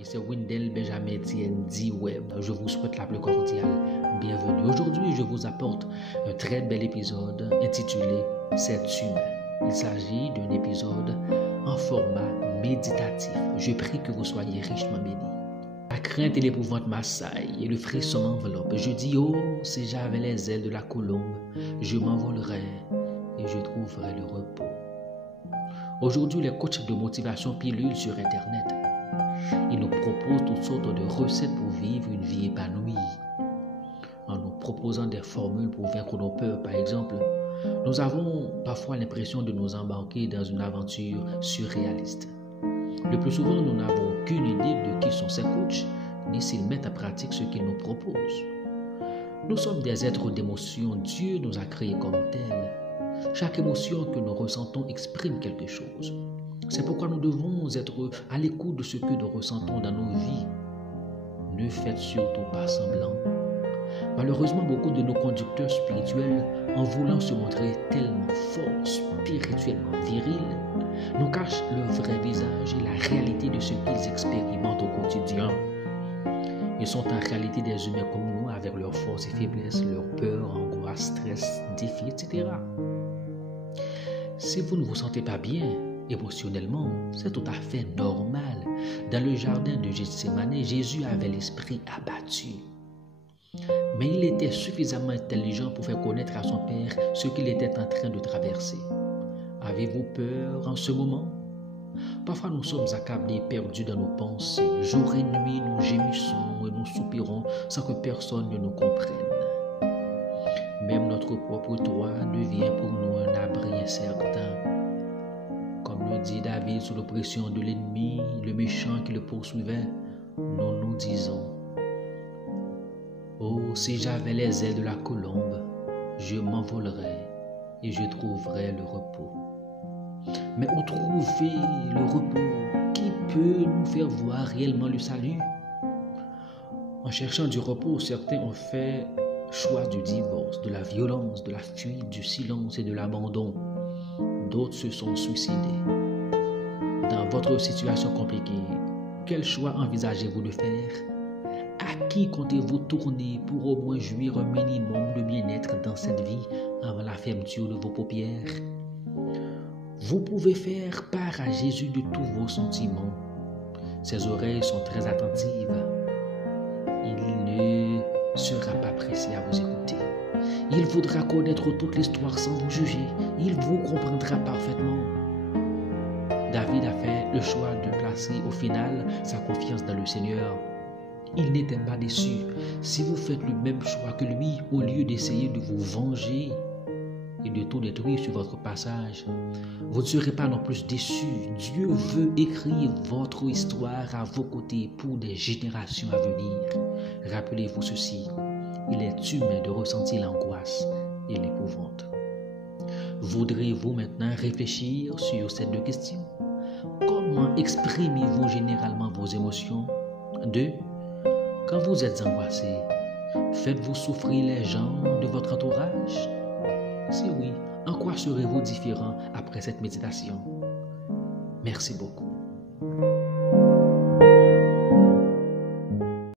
amis, c'est Wendell Benjamin Etienne D-Web. Je vous souhaite la plus cordiale bienvenue. Aujourd'hui, je vous apporte un très bel épisode intitulé « C'est humain ». Il s'agit d'un épisode en format méditatif. Je prie que vous soyez richement bénis. La crainte et l'épouvante m'assaillent et le frisson m'enveloppe. Je dis « Oh, si j'avais les ailes de la colombe, je m'envolerais et je trouverais le repos ». Aujourd'hui, les coachs de motivation pilulent sur Internet. Ils nous proposent toutes sortes de recettes pour vivre une vie épanouie. En nous proposant des formules pour vaincre nos peurs, par exemple, nous avons parfois l'impression de nous embarquer dans une aventure surréaliste. Le plus souvent, nous n'avons aucune idée de qui sont ces coachs, ni s'ils mettent en pratique ce qu'ils nous proposent. Nous sommes des êtres d'émotion. Dieu nous a créés comme tels. Chaque émotion que nous ressentons exprime quelque chose. C'est pourquoi nous devons être à l'écoute de ce que nous ressentons dans nos vies. Ne faites surtout pas semblant. Malheureusement, beaucoup de nos conducteurs spirituels, en voulant se montrer tellement forts, spirituellement virils, nous cachent leur vrai visage et la réalité de ce qu'ils expérimentent au quotidien. Ils sont en réalité des humains comme nous, avec leurs forces et faiblesses, leurs peurs, angoisses, stress, défis, etc. Si vous ne vous sentez pas bien émotionnellement, c'est tout à fait normal. Dans le jardin de Gethsémane, Jésus avait l'esprit abattu. Mais il était suffisamment intelligent pour faire connaître à son Père ce qu'il était en train de traverser. Avez-vous peur en ce moment? Parfois nous sommes accablés, perdus dans nos pensées. Jour et nuit, nous gémissons et nous soupirons sans que personne ne nous comprenne. Même notre propre toit devient pour nous un abri incertain. Comme le dit David sous l'oppression de l'ennemi, le méchant qui le poursuivait, nous nous disons: oh, si j'avais les ailes de la colombe, je m'envolerais et je trouverais le repos. Mais où trouver le repos? Qui peut nous faire voir réellement le salut? En cherchant du repos, certains ont fait choix du divorce, de la violence, de la fuite, du silence et de l'abandon. D'autres se sont suicidés. Dans votre situation compliquée, quel choix envisagez-vous de faire? À qui comptez-vous tourner pour au moins jouir un minimum de bien-être dans cette vie avant la fermeture de vos paupières? Vous pouvez faire part à Jésus de tous vos sentiments. Ses oreilles sont très attentives. Il ne sera pas pressé à vous écouter. Il voudra connaître toute l'histoire sans vous juger. Il vous comprendra parfaitement. David a fait le choix de placer au final sa confiance dans le Seigneur. Il n'était pas déçu. Si vous faites le même choix que lui, au lieu d'essayer de vous venger et de tout détruire sur votre passage, vous ne serez pas non plus déçu. Dieu veut écrire votre histoire à vos côtés pour des générations à venir. Rappelez-vous ceci: il est humain de ressentir l'angoisse et l'épouvante. Voudrez-vous maintenant réfléchir sur ces deux questions? Comment exprimez-vous généralement vos émotions? 2. Quand vous êtes angoissé, faites-vous souffrir les gens de votre entourage? Si oui, en quoi serez-vous différent après cette méditation? Merci beaucoup.